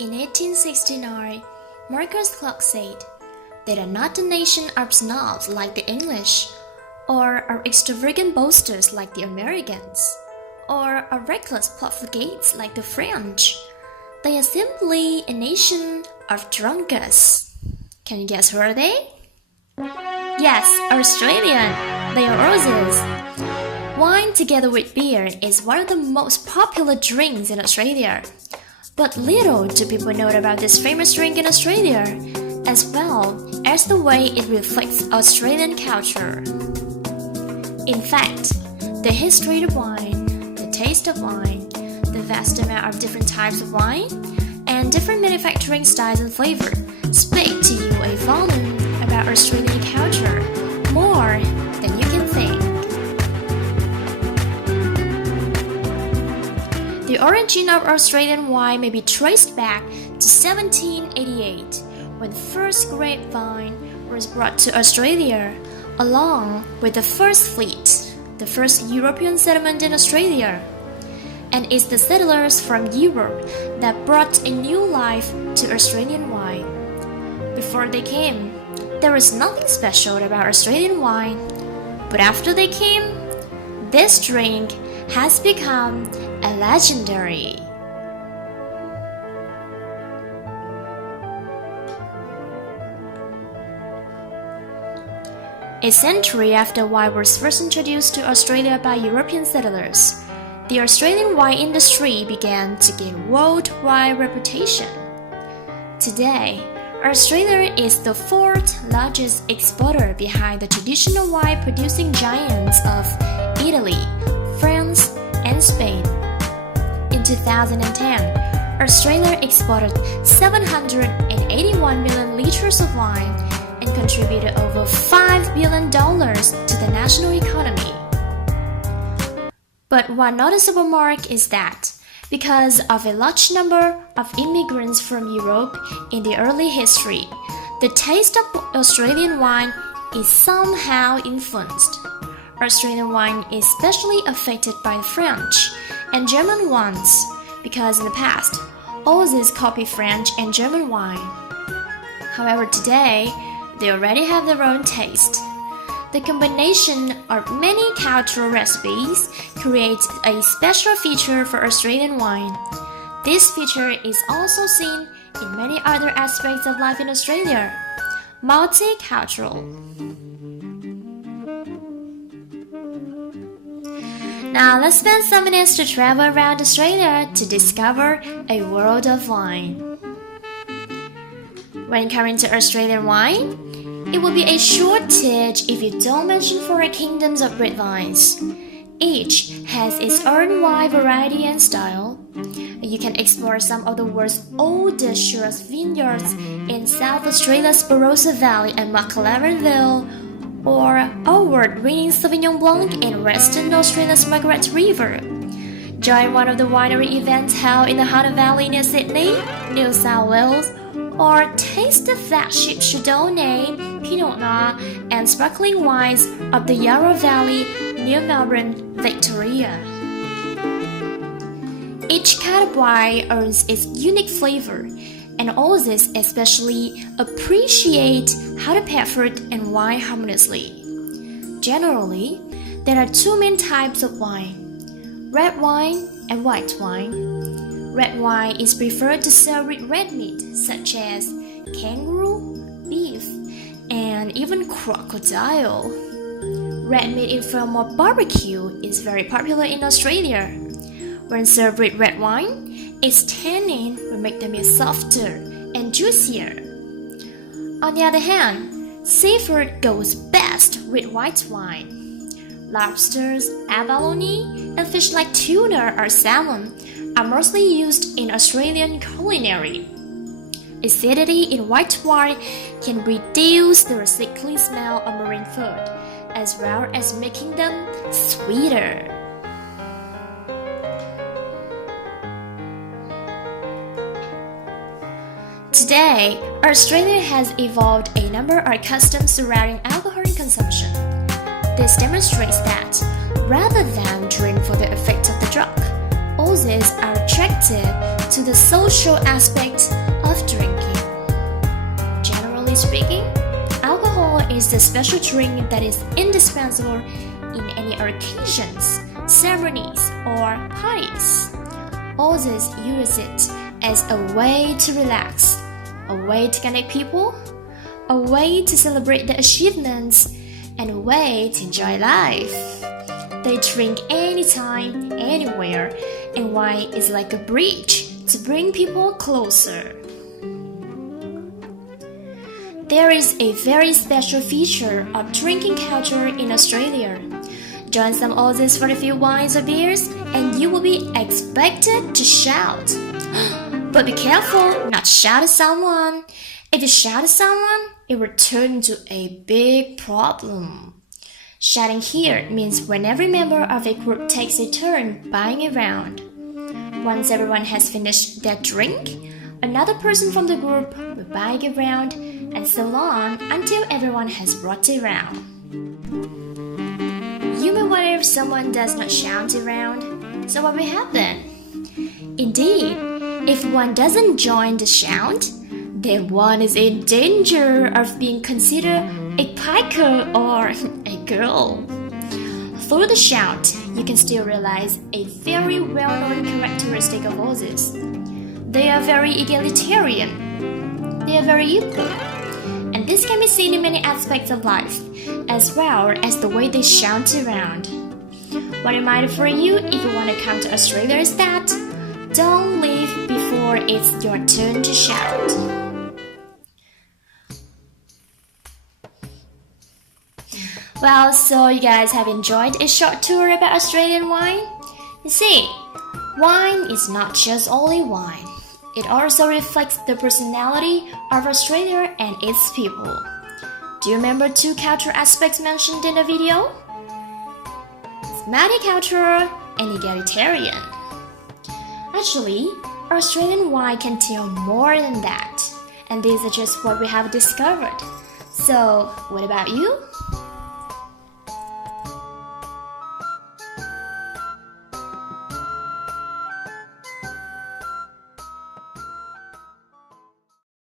In 1869, Marcus Clarke said, "They are not a nation of snobs like the English, or are extravagant boasters like the Americans, or are reckless profligates like the French. They are simply a nation of drunkards." Can you guess who are they? Yes, Australian. They are Aussies. Wine together with beer is one of the most popular drinks in Australia. But little do people know about this famous drink in Australia, as well as the way it reflects Australian culture. In fact, the history of wine, the taste of wine, the vast amount of different types of wine, and different manufacturing styles and flavor speak to you a volume about Australian culture, more than you can think. The origin of Australian wine may be traced back to 1788, when the first grapevine was brought to Australia, along with the first fleet, the first European settlement in Australia. And it's the settlers from Europe that brought a new life to Australian wine. Before they came, there was nothing special about Australian wine, but after they came, this drink has become a legendary. A century after wine was first introduced to Australia by European settlers, the Australian wine industry began to gain worldwide reputation. Today, Australia is the fourth largest exporter behind the traditional wine producing giants of Italy, France, and Spain. In 2010, Australia exported 781 million liters of wine and contributed over $5 billion to the national economy. But one noticeable mark is that, because of a large number of immigrants from Europe in the early history, the taste of Australian wine is somehow influenced. Australian wine is especially affected by the French and German ones, because in the past, Aussies copy French and German wine. However, today, they already have their own taste. The combination of many cultural recipes creates a special feature for Australian wine. This feature is also seen in many other aspects of life in Australia. Multicultural. Now let's spend some minutes to travel around Australia to discover a world of wine. When coming to Australian wine, it will be a shortage if you don't mention 4 kingdoms of red vines. Each has its own wine variety and style. You can explore some of the world's oldest Shiraz vineyards in South Australia's Barossa Valley and McLaren Vale, or award-winning Sauvignon Blanc in Western Australia's Margaret River. Join one of the winery events held in the Hunter Valley near Sydney, New South Wales, or taste the flagship Chardonnay, Pinot Noir, and sparkling wines of the Yarra Valley near Melbourne, Victoria. Each kind of wine owns its unique flavor, and Aussies especially appreciate how to pair fruit and wine harmoniously. Generally, there are 2 main types of wine: red wine and white wine. Red wine is preferred to serve with red meat such as kangaroo, beef, and even crocodile. Red meat in form of barbecue is very popular in Australia. When served with red wine, its tannin will make the meat softer and juicier. On the other hand, seafood goes best with white wine. Lobsters, abalone, and fish like tuna or salmon are mostly used in Australian culinary. Acidity in white wine can reduce the sickly smell of marine food, as well as making them sweeter. Today, Australia has evolved a number of customs surrounding alcohol consumption. This demonstrates that, rather than drink for the effect of the drug, Aussies are attracted to the social aspect of drinking. Generally speaking, alcohol is the special drink that is indispensable in any occasions, ceremonies, or parties. Others use it as a way to relax, a way to connect people, a way to celebrate their achievements, and a way to enjoy life. They drink anytime, anywhere, and wine is like a bridge to bring people closer. There is a very special feature of drinking culture in Australia. Join some Aussies for a few wines or beers, and you will be expected to shout. But be careful not to shout at someone. If you shout at someone, it will turn into a big problem. Shouting here means when every member of a group takes a turn buying a round. Once everyone has finished their drink, another person from the group will buy a round, and so on until everyone has brought a round. You may wonder if someone does not shout a round, so what will happen? Indeed, if one doesn't join the shout, then one is in danger of being considered a piker or a girl. Through the shout, you can still realize a very well-known characteristic of Aussies. They are very egalitarian. They are very equal. And this can be seen in many aspects of life, as well as the way they shout around. What am I for you if you want to come to Australia is that don't leave before it's your turn to shout. Well, so you guys have enjoyed a short tour about Australian wine? You see, wine is not just only wine. It also reflects the personality of Australia and its people. Do you remember two cultural aspects mentioned in the video? It's multicultural and egalitarian. Actually, Australian wine can tell more than that, and these are just what we have discovered. So, what about you?